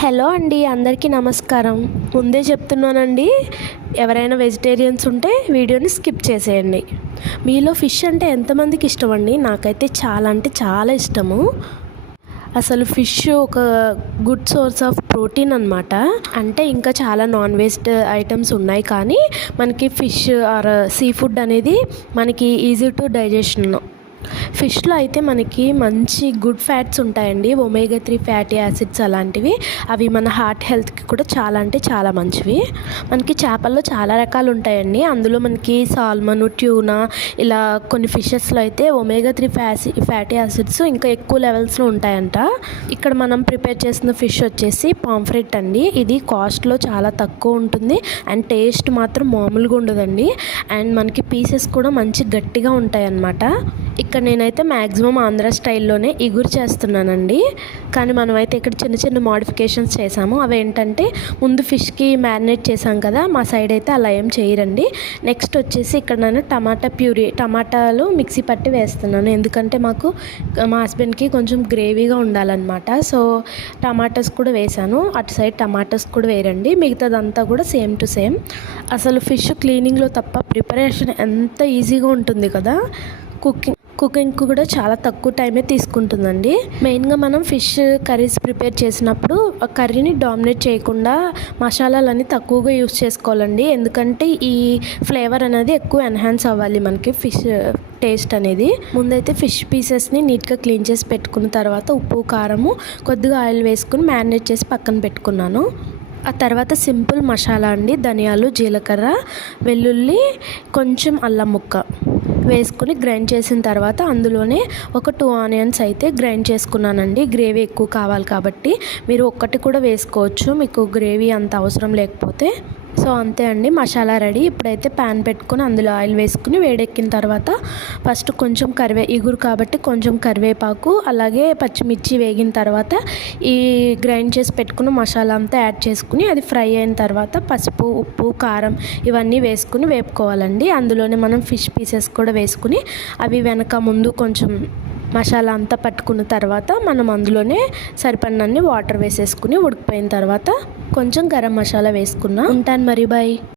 Hello అండి, అందరికీ నమస్కారం. ముందే చెప్తున్నానండి, ఎవరైనా వెజిటేరియన్స్ ఉంటే వీడియోని స్కిప్ చేసేయండి. మీలో ఫిష్ అంటే ఎంతమందికి ఇష్టం అండి? నాకైతే చాలా అంటే చాలా ఇష్టము. అసలు ఫిష్ ఒక గుడ్ సోర్స్ ఆఫ్ ప్రోటీన్ అనమాట. అంటే ఇంకా చాలా నాన్ వెజ్ ఐటమ్స్ ఉన్నాయి, కానీ మనకి ఫిష్ ఆర్ సీ ఫుడ్ అనేది మనకి ఈజీ టు డైజెషన్. ఫిష్లో అయితే మనకి మంచి గుడ్ ఫ్యాట్స్ ఉంటాయండి, ఒమేగా 3 ఫ్యాటీ యాసిడ్స్ అలాంటివి. అవి మన హార్ట్ హెల్త్కి కూడా చాలా అంటే చాలా మంచివి. మనకి చేపల్లో చాలా రకాలు ఉంటాయండి. అందులో మనకి సాల్మన్, ట్యూనా ఇలా కొన్ని ఫిషెస్లో అయితే ఒమేగా 3 ఫ్యాటీ యాసిడ్స్ ఇంకా ఎక్కువ లెవెల్స్లో ఉంటాయంట. ఇక్కడ మనం ప్రిపేర్ చేసిన ఫిష్ వచ్చేసి పాంఫ్రెట్ అండి. ఇది కాస్ట్లో చాలా తక్కువ ఉంటుంది అండ్ టేస్ట్ మాత్రం మామూలుగా ఉండదండి. అండ్ మనకి పీసెస్ కూడా మంచి గట్టిగా ఉంటాయి అన్నమాట. ఇక్కడ నేనైతే మ్యాక్సిమం ఆంధ్ర స్టైల్లోనే ఇగురు చేస్తున్నానండి, కానీ మనమైతే ఇక్కడ చిన్న చిన్న మోడిఫికేషన్స్ చేసాము. అవి ఏంటంటే, ముందు ఫిష్కి మ్యారినేట్ చేసాం కదా, మా సైడ్ అయితే అలా ఏం చేయరండి. నెక్స్ట్ వచ్చేసి ఇక్కడ నేను టమాటాలు మిక్సీ పట్టి వేస్తున్నాను, ఎందుకంటే మా హస్బెండ్కి కొంచెం గ్రేవీగా ఉండాలన్నమాట. సో టమాటాస్ కూడా వేసాను. అటు సైడ్ టమాటాస్ కూడా వేయండి. మిగతాదంతా కూడా సేమ్ టు సేమ్. అసలు ఫిష్ క్లీనింగ్లో తప్ప ప్రిపరేషన్ ఎంత ఈజీగా ఉంటుంది కదా. కుకింగ్ కూడా చాలా తక్కువ టైమే తీసుకుంటుందండి. మెయిన్గా మనం ఫిష్ కర్రీస్ ప్రిపేర్ చేసినప్పుడు ఆ కర్రీని డామినేట్ చేయకుండా మసాలాలన్నీ తక్కువగా యూస్ చేసుకోవాలండి, ఎందుకంటే ఈ ఫ్లేవర్ అనేది ఎక్కువ ఎన్హాన్స్ అవ్వాలి మనకి ఫిష్ టేస్ట్ అనేది. ముందైతే ఫిష్ పీసెస్ని నీట్గా క్లీన్ చేసి పెట్టుకున్న తర్వాత ఉప్పు, కారము, కొద్దిగా ఆయిల్ వేసుకుని మ్యారినేట్ చేసి పక్కన పెట్టుకున్నాను. ఆ తర్వాత సింపుల్ మసాలా అండి, ధనియాలు, జీలకర్ర, వెల్లుల్లి, కొంచెం అల్లం ముక్క వేసుకుని గ్రైండ్ చేసిన తర్వాత అందులోనే ఒక 2 ఆనియన్స్ అయితే గ్రైండ్ చేసుకున్నానండి. గ్రేవీ ఎక్కువ కావాలి కాబట్టి మీరు ఒక్కటి కూడా వేసుకోవచ్చు, మీకు గ్రేవీ అంత అవసరం లేకపోతే. సో అంతే అండి, మసాలా రెడీ. ఇప్పుడైతే ప్యాన్ పెట్టుకుని అందులో ఆయిల్ వేసుకుని వేడెక్కిన తర్వాత ఫస్ట్ కొంచెం ఇగురు కాబట్టి కొంచెం కరివేపాకు, అలాగే పచ్చిమిర్చి వేగిన తర్వాత ఈ గ్రైండ్ చేసి పెట్టుకున్న మసాలా అంతా యాడ్ చేసుకుని అది ఫ్రై అయిన తర్వాత పసుపు, ఉప్పు, కారం ఇవన్నీ వేసుకుని వేపుకోవాలండి. అందులోనే మనం ఫిష్ పీసెస్ కూడా వేసుకుని అవి వెనక ముందు కొంచెం మసాలా అంతా పట్టుకున్న తర్వాత మనం అందులోనే సరిపడినన్ని వాటర్ వేసేసుకుని ఉడికిపోయిన తర్వాత కొంచెం గరం మసాలా వేసుకున్నా. ఉంటాను మరి, బాయ్.